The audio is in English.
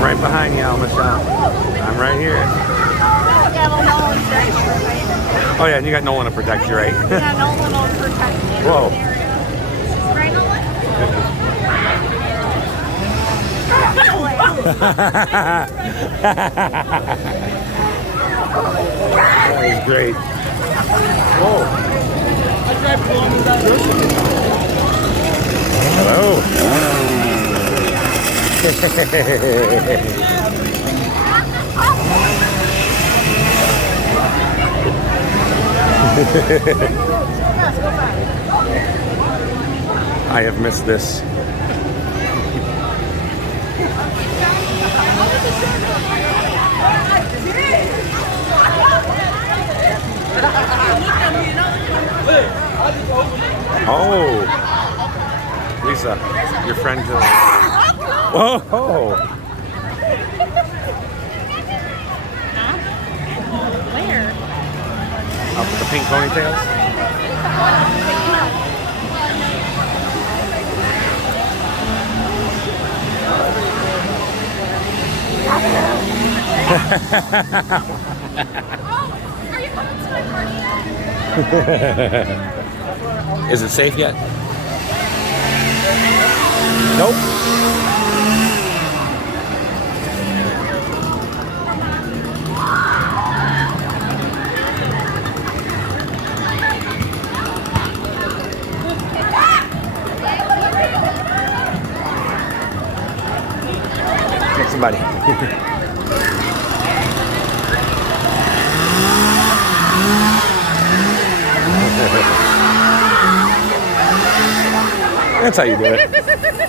I'm right behind you, Michelle. I'm right here. Oh yeah, and you got Nolan to protect you, right? Yeah, Nolan will protect you. Whoa. Right, Nolan? That was great. Whoa. Hello. I have missed this. Oh, Lisa, your friend. Whoa! Where? Up with the pink ponytails. Are you coming to my party yet? Is it safe yet? Nope. Get somebody. That's how you do it.